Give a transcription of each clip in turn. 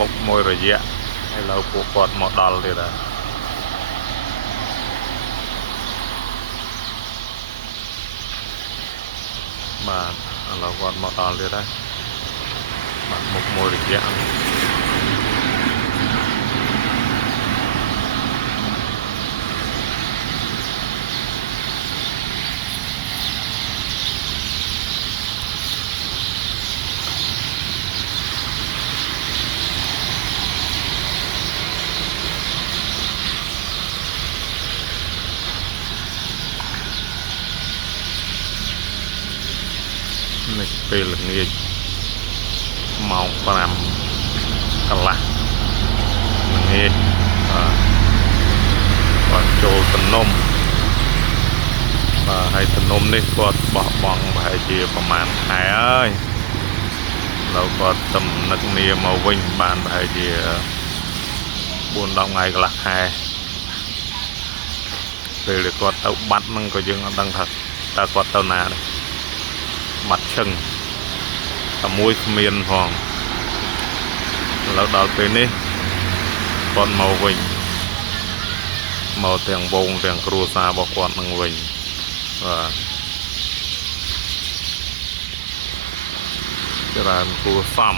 មុខមួយរយៈឥឡូវពួកគាត់មកដល់ទៀតហើយបាទឥឡូវគាត់មកដល់ទៀតហើយបាទមុខមួយរយៈនេះពេលល្ងាចម៉ោង5កន្លះល្ងាចគាត់ចូលទំនំបាទហើយទំនំនេះគាត់បោះបង់ប្រហែលជាប្រហែលខែហើយឥឡូវគាត់ទំនឹកនាមកវិញបានប្រហែលជា4-10ថ្ងៃកន្លះខែពេលដែលគាត់ទៅបាត់ហ្នឹងក៏យើងអត់ដឹងថាតើគាត់ទៅណាដែរបាត់ឈឹងតែមួយគ្មានផងឥឡូវដល់ពេលនេះគាត់មកវិញមកទាំងវងទាំងគ្រួសាររបស់គាត់នឹងវិញបាទច្រើនគួរសម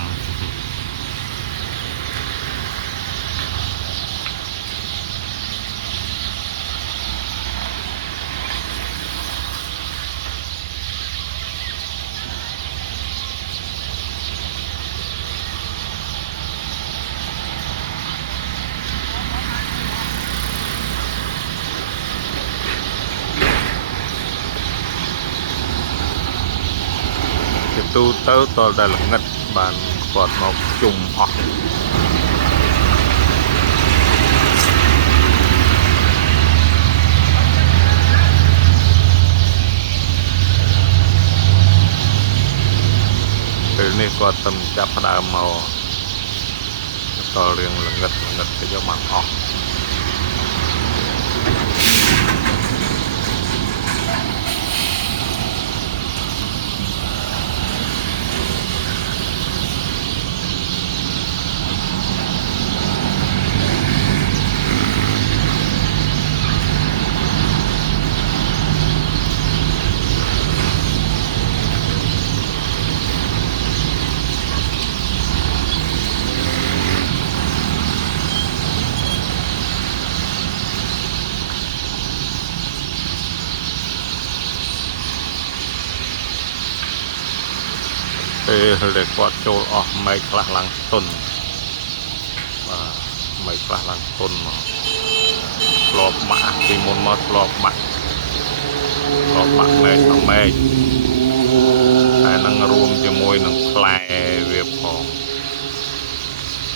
ទូទៅតតែល្ងិតបានគាត់មកជុំអស់ពេលនេះគាត់ទៅចាប់ផ្ដើមមកតរៀងល្ងិតទៅយកបានអស់ពេលដែលគាត់ចូលអស់ម៉ែខ្លះឡើងទុនបាទម៉ែខ្លះឡើងទុនមកធ្លាប់បាក់ពីមុនមកធ្លាប់បាក់ម៉ែក្នុងម៉ែតែនឹងរួមជាមួយនឹងផ្លែវាផង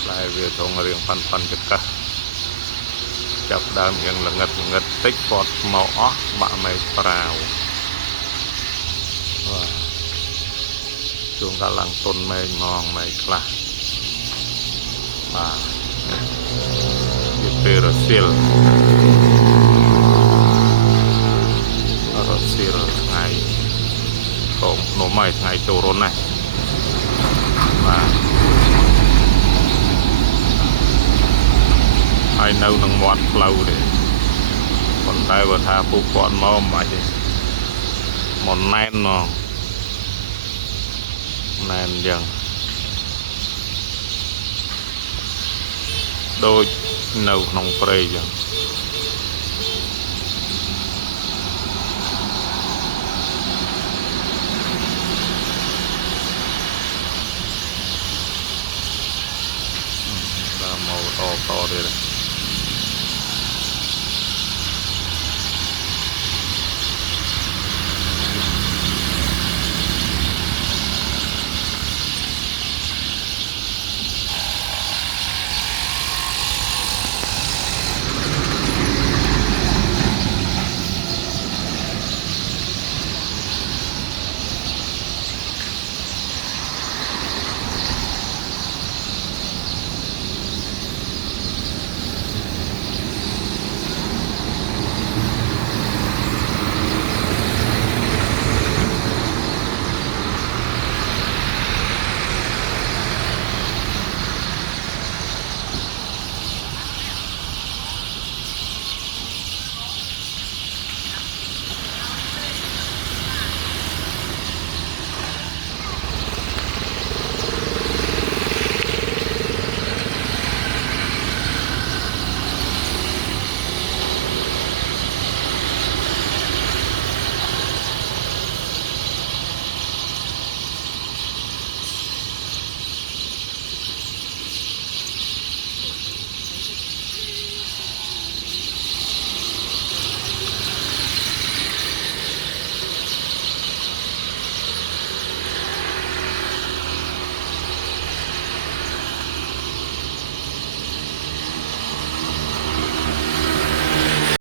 ផ្លែវាត្រង់រៀងប៉ាន់ចង្កឹះចាប់ដើមរៀងល្ងិតតិចគាត់មកអស់បាក់ម៉ែប្រាវបាទជួងកាលឡើងទុនម៉ែងម៉ែខ្លះបាទវាពេលរសៀលថ្ងៃកងភ្នំហើយថ្ងៃចូលរុនណាបាទហើយនៅនឹងមាត់ផ្លូវនេះប៉ុន្តែបើថាពួកគាត់មកមិនបាច់ទេមកណែនមកណែនយ៉ាងដូចនៅក្នុងព្រៃយ៉ាងដល់មកតទៀត